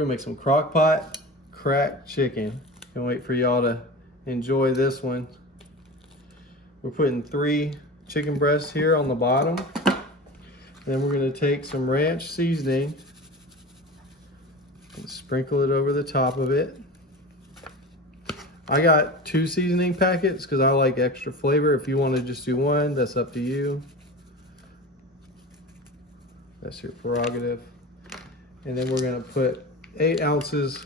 We're gonna make some Crockpot cracked chicken. Can't wait for y'all to enjoy this one. We're putting 3 chicken breasts here on the bottom. Then we're gonna take some ranch seasoning and sprinkle it over the top of it. I got 2 seasoning packets because I like extra flavor. If you want to just do 1, that's up to you. That's your prerogative. And then we're gonna put 8 ounces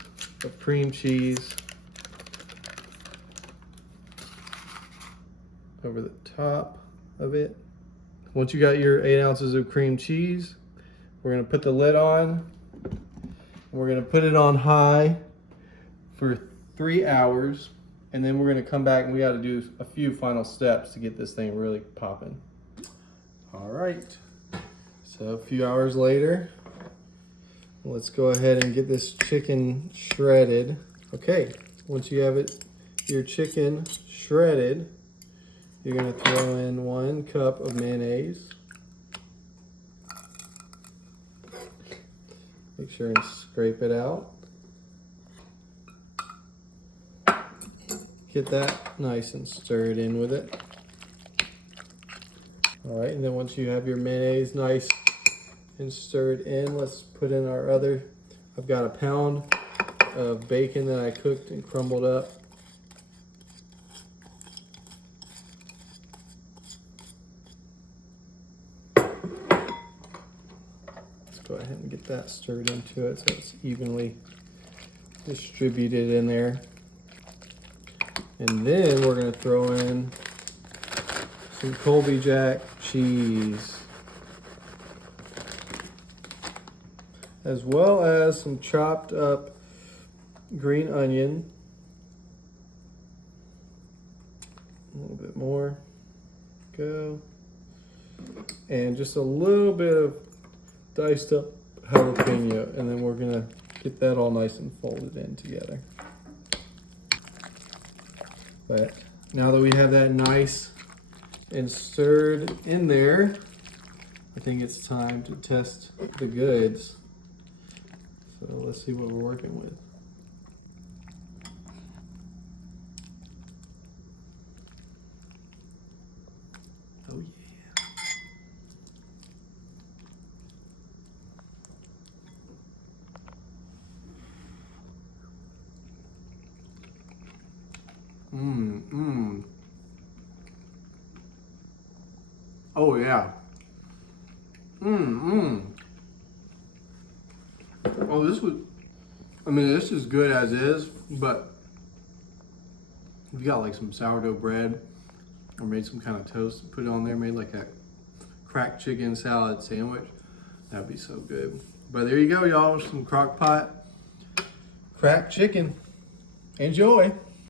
of cream cheese over the top of it. Once you got your 8 ounces of cream cheese, we're gonna put the lid on. We're gonna put it on high for 3 hours. And then we're gonna come back and we gotta do a few final steps to get this thing really popping. All right, so a few hours later, let's go ahead and get this chicken shredded. Okay, once you have your chicken shredded, you're gonna throw in 1 cup of mayonnaise. Make sure and scrape it out. Get that nice and stirred in with it. All right, and then once you have your mayonnaise nice and stirred in, let's put in our other, I've got a pound of bacon that I cooked and crumbled up. Let's go ahead and get that stirred into it so it's evenly distributed in there. And then we're gonna throw in some Colby Jack cheese, as well as some chopped up green onion. A little bit more, go. And just a little bit of diced up jalapeno, and then we're gonna get that all nice and folded in together. But now that we have that nice and stirred in there, I think it's time to test the goods. So let's see what we're working with. Oh yeah. Oh yeah. Oh, this is good as is, but if you got like some sourdough bread or made some kind of toast and put it on there, made like a cracked chicken salad sandwich, that'd be so good. But there you go, y'all, some Crockpot cracked chicken. Enjoy.